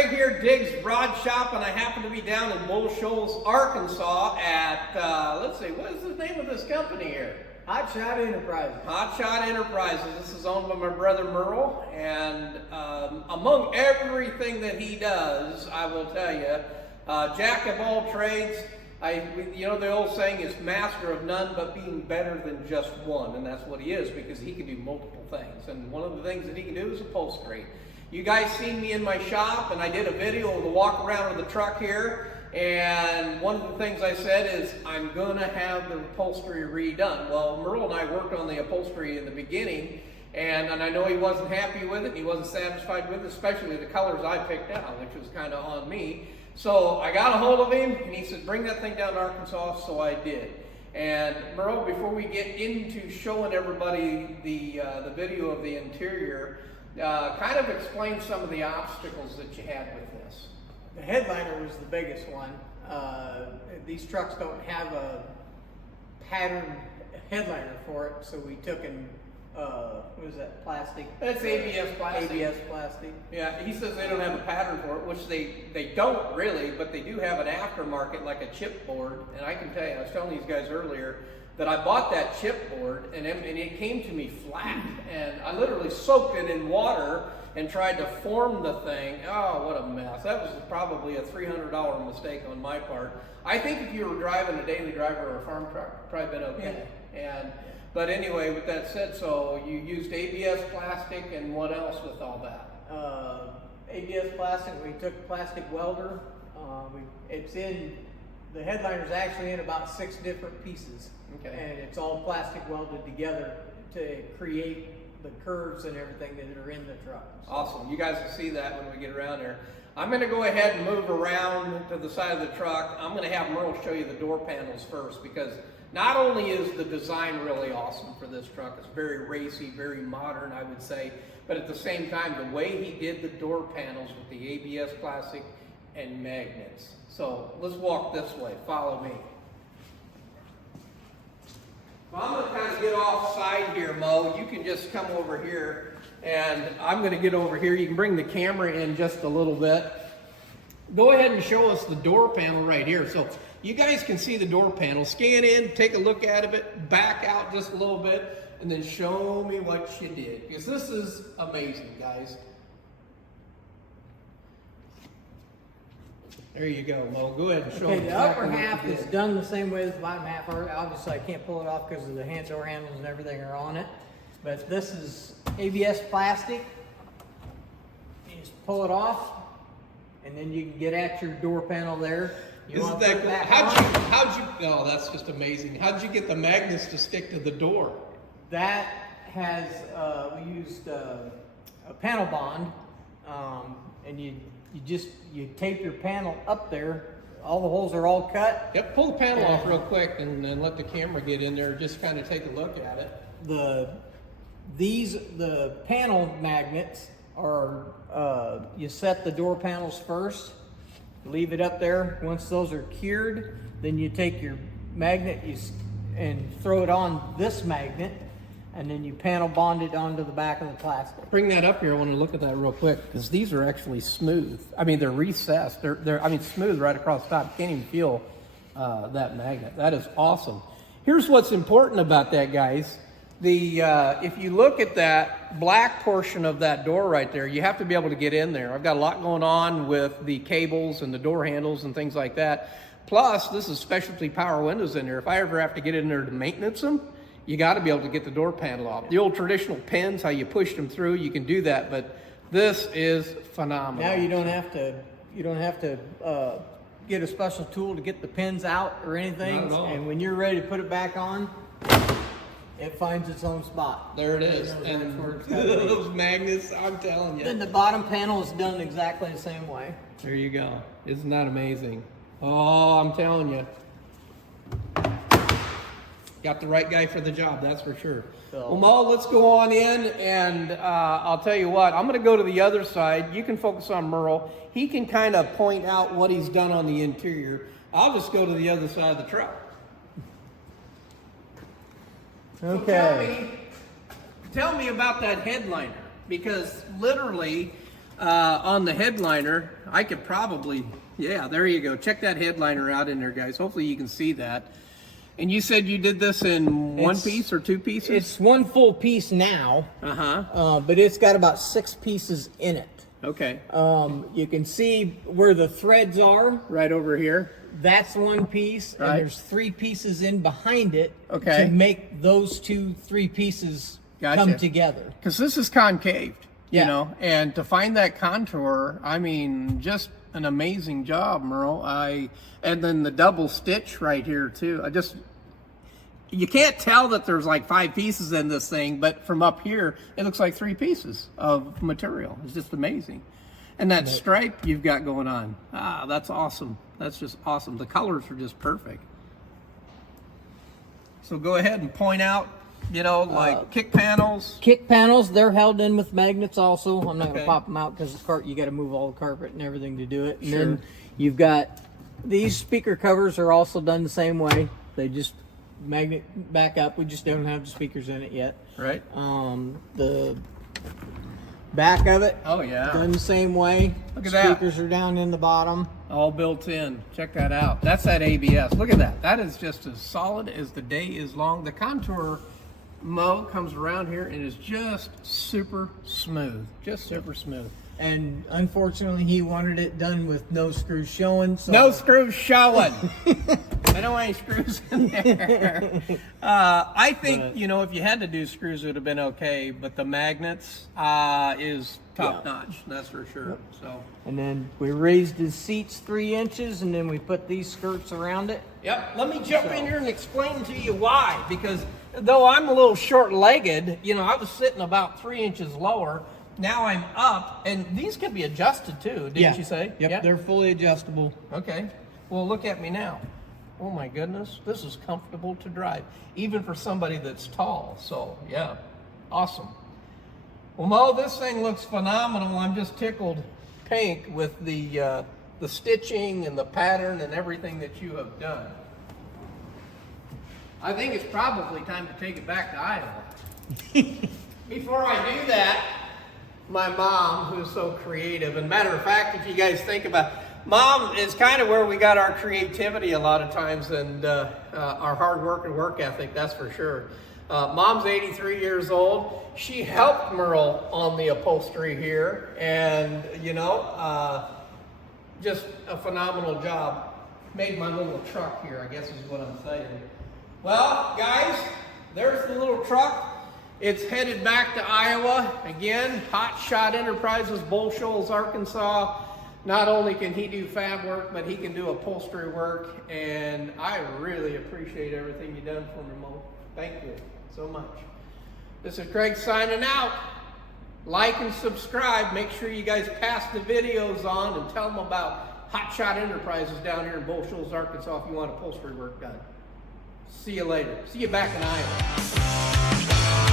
Greg here, Diggs Rod Shop, and I happen to be down in Bull Shoals, Arkansas at, let's see, what is the name of this company here? Hot Shot Enterprises. Hot Shot Enterprises. This is owned by my brother Merle, and among everything that he does, I will tell you, jack of all trades. You know, the old saying is master of none, but being better than just one, and that's what he is, because he can do multiple things. And one of the things that he can do is upholstery. You guys seen me in my shop, and I did a video of the walk around of the truck here. And one of the things I said is I'm gonna have the upholstery redone. Well, Merle and I worked on the upholstery in the beginning, and I know he wasn't happy with it. He wasn't satisfied with it, especially the colors I picked out, which was kind of on me. So I got a hold of him, and he said, bring that thing down to Arkansas, so I did. And Merle, before we get into showing everybody the video of the interior, kind of explain some of the obstacles that you had with this. The headliner was the biggest one. These trucks don't have a pattern headliner for it, so we took and what is that, plastic? That's ABS plastic. ABS plastic. Yeah, he says they don't have a pattern for it, which they don't really, but they do have an aftermarket like a chipboard. And I can tell you, I was telling these guys earlier that I bought that chipboard and it came to me flat, and I literally soaked it in water and tried to form the thing. Oh, what a mess. That was probably a $300 mistake on my part. I think if you were driving a daily driver or a farm truck, probably been okay. Yeah. But anyway, with that said, so you used ABS plastic, and what else with all that? ABS plastic, we took plastic welder. The headliner's actually in about 6 different pieces. Okay. And it's all plastic welded together to create the curves and everything that are in the truck. So. Awesome. You guys will see that when we get around there. I'm going to go ahead and move around to the side of the truck. I'm going to have Merle show you the door panels first, because not only is the design really awesome for this truck, it's very racy, very modern, I would say, but at the same time, the way he did the door panels with the ABS plastic and magnets. So let's walk this way. Follow me. Well, I'm going to kind of get off side here, Mo. You can just come over here, and I'm going to get over here. You can bring the camera in just a little bit. Go ahead and show us the door panel right here. So you guys can see the door panel. Scan in, take a look at it, back out just a little bit, and then show me what you did. Because this is amazing, guys. There you go, Mo. Go ahead and show me. The upper half is done the same way as the bottom half. Obviously, I can't pull it off because of the door handles and everything are on it. But this is ABS plastic. You just pull it off, and then you can get at your door panel there. Isn't that cool? How'd you, oh, that's just amazing. How'd you get the magnets to stick to the door? That has, we used a panel bond, and you tape your panel up there. All the holes are all cut. Yep, pull the panel off real quick and let the camera get in there. Just kind of take a look at it. The panel magnets are, you set the door panels first, leave it up there. Once those are cured, then you take your magnet and throw it on this magnet, and then you panel bond it onto the back of the plastic. Bring that up here. I want to look at that real quick, because these are actually smooth. I mean, they're recessed. They're smooth right across the top. You can't even feel that magnet. That is awesome. Here's what's important about that, guys. If you look at that black portion of that door right there, you have to be able to get in there. I've got a lot going on with the cables and the door handles and things like that. Plus, this is specialty power windows in there. If I ever have to get in there to maintenance them, you got to be able to get the door panel off. The old traditional pins, how you pushed them through, you can do that, but this is phenomenal. Now you don't have to get a special tool to get the pins out or anything. Not at all. And when you're ready to put it back on, it finds its own spot. There it is. And those magnets, I'm telling you. Then the bottom panel is done exactly the same way. There you go. Isn't that amazing? Oh, I'm telling you. Got the right guy for the job, that's for sure. Well, Mo, let's go on in, and I'll tell you what, I'm going to go to the other side. You can focus on Merle. He can kind of point out what he's done on the interior. I'll just go to the other side of the truck. Okay. So tell me about that headliner, because literally on the headliner, I could probably, yeah, there you go. Check that headliner out in there, guys. Hopefully you can see that. And you said you did this in one piece or two pieces? It's one full piece now. But it's got about 6 pieces in it. Okay. You can see where the threads are. Right over here. That's one piece, Right. and there's 3 pieces in behind it Okay. to make those 3 pieces Gotcha. come together. Because this is concaved, you Yeah. know, and to find that contour, I mean, just an amazing job, Merle. And then the double stitch right here too. You can't tell that there's like 5 pieces in this thing, but from up here, it looks like 3 pieces of material. It's just amazing. And that stripe you've got going on, that's awesome. That's just awesome. The colors are just perfect. So go ahead and point out, you know, like kick panels. Kick panels, they're held in with magnets also. I'm not going Okay. to pop them out because you got to move all the carpet and everything to do it. And Sure. then you've got these speaker covers are also done the same way. They just magnet back up. We just don't have the speakers in it yet. Right. The back of it, Oh yeah. done the same way. Look at that. Speakers are down in the bottom. All built in. Check that out. That's that ABS. Look at that. That is just as solid as the day is long. The contour mow comes around here and is just super smooth. Just super smooth. And unfortunately, he wanted it done with no screws showing. So No screws showing. I don't want any screws in there. I think, you know, if you had to do screws, it would have been okay. But the magnets is top notch. That's for sure. So. And then we raised his seats 3 inches, and then we put these skirts around it. Yep. Let me jump in here and explain to you why. Because though I'm a little short-legged, you know, I was sitting about 3 inches lower. Now I'm up, and these can be adjusted too, didn't you say? Yep, Yeah. they're fully adjustable. Okay. Well, look at me now. Oh my goodness, this is comfortable to drive, even for somebody that's tall. So yeah, awesome. Well, Mo, this thing looks phenomenal. I'm just tickled pink with the stitching and the pattern and everything that you have done. I think it's probably time to take it back to Iowa. Before I do that, my mom, who's so creative, and matter of fact, if you guys think about, Mom is kind of where we got our creativity a lot of times, and our hard work and work ethic, that's for sure. Mom's 83 years old. She helped Merle on the upholstery here, and you know, just a phenomenal job. Made my little truck here, I guess is what I'm saying. Well, guys, there's the little truck. It's headed back to Iowa. Again, Hot Shot Enterprises, Bull Shoals, Arkansas. Not only can he do fab work, but he can do upholstery work. And I really appreciate everything you've done for me, Mo. Thank you so much. This is Craig signing out. Like and subscribe. Make sure you guys pass the videos on and tell them about Hot Shot Enterprises down here in Bull Shoals, Arkansas if you want upholstery work done. See you later. See you back in Iowa.